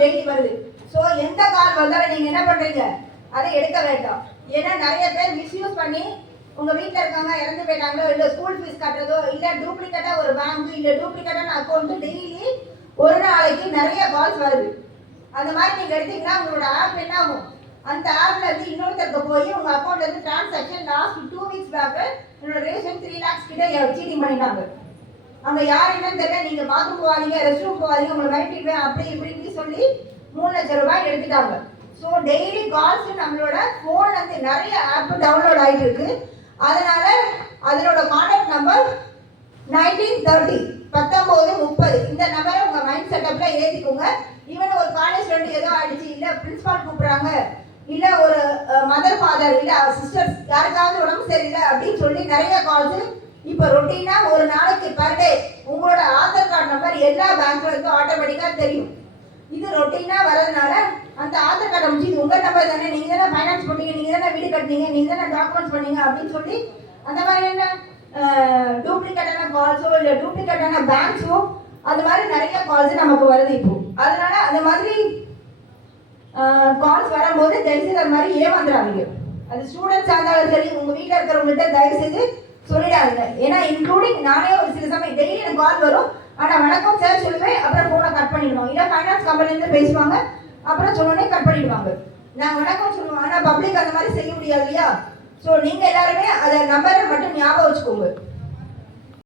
Calls daily வருது. So எந்த கால் வந்தாலும் நீங்கள் என்ன பண்ணுறீங்க, அதை எடுக்க வேண்டாம். ஏன்னா நிறைய பேர் மிஸ்யூஸ் பண்ணி உங்கள் வீட்டில் இருக்காங்க இறந்து போயிட்டாங்களோ, இல்லை ஸ்கூல் ஃபீஸ் கட்டுறதோ, இல்லை டூப்ளிகேட்டாக ஒரு பேங்க், இல்லை டூப்ளிகேட்டான அக்கௌண்ட்டு டெய்லி ஒரு நாளைக்கு நிறைய கால்ஸ் வருது. அந்த மாதிரி நீங்கள் எடுத்தீங்கன்னா உங்களோட ஆப் என்ன ஆகும், அந்த ஆப்ல இருந்து இன்னொருத்தருக்கு போய் உங்கள் அக்கௌண்ட்ல இருந்து டிரான்சாக்ஷன் லாஸ்ட் 2 வீக்ஸ் பேக் என்னோட ரிலேஷன் 3 lakhs கிட்ட சீட்டிங் பண்ணிட்டாங்க. அவங்க யார் என்னன்னு தெரியல, நீங்க பாத்ரூம் போவாதீங்க, ரெஸ்ட் ரூம் போவாதீங்க, உங்களை மிரட்டிடுவேன் அப்படி இப்படின்னு சொல்லி 3 லட்சம் ரூபாய் எடுத்துட்டாங்க. ஸோ டெய்லி கால்ஸ் நம்மளோட ஃபோன்ல இருந்து நிறைய ஆப் டவுன்லோட் ஆகிட்டு இருக்கு. அதனால அதனோட கான்டாக்ட் நம்பர் 1930 1930 இந்த நம்பரை உங்க மைண்ட் செட்டப்ல ஏற்றிக்கோங்க. ஈவன் ஒரு காலேஜ் ஃப்ரெண்டு ஏதோ ஆயிடுச்சு, இல்லை பிரின்சிபால் கூப்பிடுறாங்க, இல்லை ஒரு மதர் ஃபாதர், இல்லை சிஸ்டர்ஸ் யாருக்காவது உடம்பு சரியில்லை அப்படின்னு சொல்லி நிறைய கால்ஸ் இப்போ ரொட்டீனா ஒரு நாளைக்கு பர் டே உங்களோட ஆதார் கார்டு நம்பர் எல்லா பேங்க்ல இருந்தும் ஆட்டோமேட்டிக்காக தெரியும். இது ரொட்டீனா வரதுனால அந்த ஆதார் கார்டை முடிச்சு இது உங்கள் நம்பர் தானே, நீங்கள் தானே ஃபைனான்ஸ் பண்ணீங்க, நீங்கள் தானே வீடு கட்டினீங்க, நீங்கள் தானே டாக்குமெண்ட்ஸ் பண்ணீங்க அப்படின்னு சொல்லி அந்த மாதிரியான டூப்ளிகேட்டான கால்ஸோ இல்லை டூப்ளிகேட்டான பேங்க்ஸோ அந்த மாதிரி நிறைய கால்ஸ் நமக்கு வருது இப்போ. அதனால அந்த மாதிரி கால்ஸ் வரும்போது தயவுசெய்து அது மாதிரி ஏமாந்துடாதீங்க. அது ஸ்டூடெண்ட்ஸாக இருந்தாலும் சரி, உங்கள் வீட்டில் இருக்கிறவங்கள்ட்ட தயவு செய்து சொல்லிடாதீங்க. ஏன்னா இன்க்ளூடிங் நானே ஒரு சில சமயம் டெய்லி எனக்கு கால் வரும், ஆனால் வணக்கம் சார் சொல்லுவேன், அப்புறம் ஃபோனை கட் பண்ணிடுவாங்க. இல்லை ஃபைனான்ஸ் கம்பெனிலேருந்து பேசுவாங்க, அப்புறம் சொன்னோடனே கட் பண்ணிடுவாங்க. நான் வணக்கம் சொல்லுவேன், ஆனால் பப்ளிக் அந்த மாதிரி செய்ய முடியாது இல்லையா? ஸோ நீங்கள் எல்லாருமே அதை நம்பரை மட்டும் ஞாபகம் வச்சுக்கோங்க.